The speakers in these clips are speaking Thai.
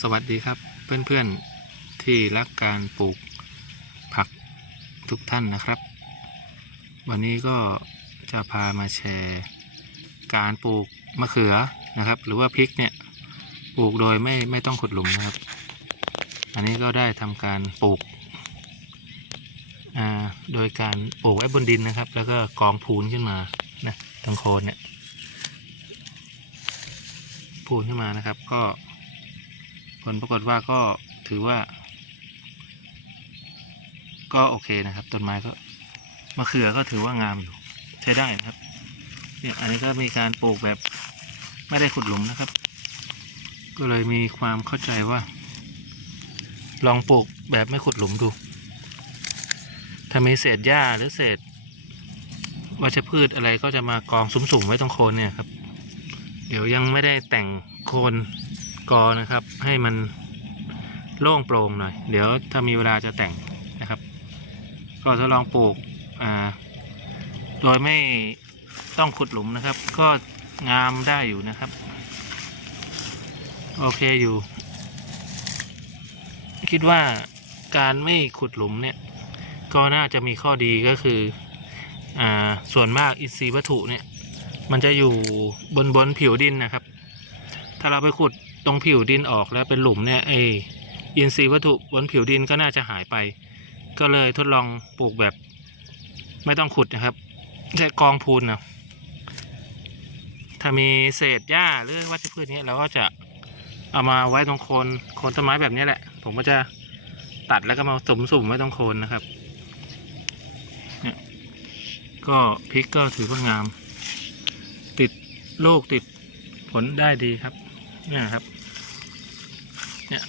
สวัสดีครับเพื่อนๆที่รักการปลูกผักทุกท่านนะครับ วันนี้ก็จะพามาแชร์ การปลูกมะเขือนะครับ หรือว่าพริกเนี่ยปลูกโดยไม่ไม่ต้องขุดหลุมนะครับ อันนี้ก็ได้ทำการปลูกโดยการปลูกไว้บนดินนะครับ แล้วก็กองพูนขึ้นมานะตรงโคนเนี่ยพูนขึ้นมานะครับก็ ผลปรากฏว่าก็ถือว่า ก็โอเคนะครับ ต้นไม้ก็มะเขือก็ถือว่างามอยู่ ใช้ได้นะครับเนี่ยอันนี้ก็มีการปลูกแบบไม่ได้ขุดหลุมนะครับ ก็เลยมีความเข้าใจว่า ลองปลูกแบบไม่ขุดหลุมดู ถ้ามีเศษหญ้าหรือเศษวัชพืชอะไรก็จะมากองสุมๆไว้ตรงโคนเนี่ยครับ เดี๋ยวยังไม่ได้แต่งโคน กอนะครับ ให้มันโล่งโปร่งหน่อย เดี๋ยวถ้ามีเวลาจะแต่งนะครับ ก็ทดลองปลูกโดยไม่ต้องขุดหลุมนะครับ ก็งามได้อยู่นะครับ โอเคอยู่ คิดว่าการไม่ขุดหลุมเนี่ย ก็น่าจะมีข้อดีก็คืออส่วนมากอินทรีย์วัตถุเนี่ย มันจะอยู่บนบนผิวดินนะครับ ถ้าเราไปขุด ตรงผิวดินออกแล้วเป็นหลุมเนี่ยไออินทรีย์วัตถุบนผิวดินก็น่าจะหายไป ก็เลยทดลองปลูกแบบ ไม่ต้องขุดนะครับแค่กองพูนนะถ้ามีเศษหญ้าหรือวัชพืชนี้เราก็จะเอามาไว้ตรงโคนโคนต้นไม้แบบนี้แหละ ผมก็จะตัดแล้วก็มาสุ่มไว้ตรงโคนนะครับเนี่ยก็พริกก็ถือว่างาม ติดลูกติดผลได้ดีครับ เนี่ยครับ เนี่ย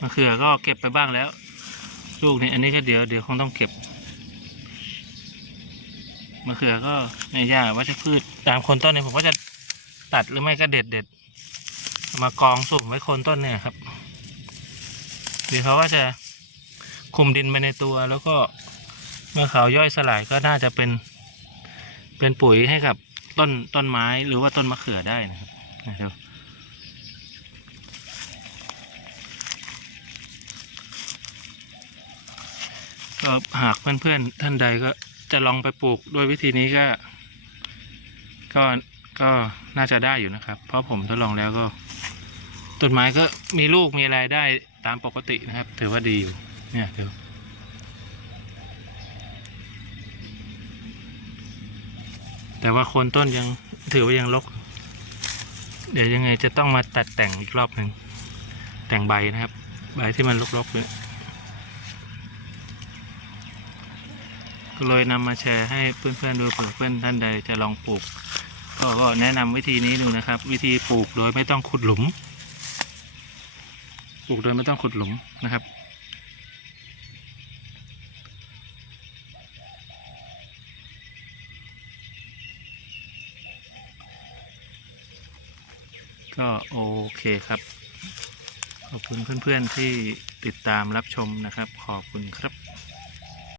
มะเขือก็เก็บไปบ้างแล้ว ลูกนี้อันนี้ก็เดี๋ยวเดี๋ยวคงต้องเก็บมะเขือก็ในหญ้าวัชพืชตามคนต้นเนี่ยผมก็จะตัดหรือไม่ก็เด็ดเด็ดมากองสุ่มไว้คนต้นเนี่ยครับเดี๋ยวเขาก็จะคุมดินไปในตัวแล้วก็เมื่อเขาย่อยสลายก็น่าจะเป็น เป็นปุ๋ยให้กับต้นต้นไม้หรือว่าต้นมะเขือได้นะครับ นะครับก็หากเพื่อนๆท่านใดก็จะลองไปปลูกโดยวิธีนี้ก็ ก็ก็น่าจะได้อยู่นะครับ เพราะผมทดลองแล้วก็ต้นไม้ก็มีลูกมีอะไรได้ตามปกตินะครับ ถือว่าดีอยู่เนี่ยเดี๋ยวแต่ว่าโคนต้นยังถือว่ายังรก เดี๋ยวยังไงจะต้องมาตัดแต่งอีกรอบหนึ่งแต่งใบนะครับ ใบที่มันรกๆเนี่ยก็เลยนำมาแชร์ให้เพื่อนๆดูเผื่อเพื่อนท่านใดจะลองปลูก ก็ก็แนะนำวิธีนี้ดูนะครับ วิธีปลูกโดยไม่ต้องขุดหลุม ปลูกโดยไม่ต้องขุดหลุมนะครับ ก็โอเคครับ ขอบคุณเพื่อนๆที่ติดตามรับชมนะครับ ขอบคุณครับ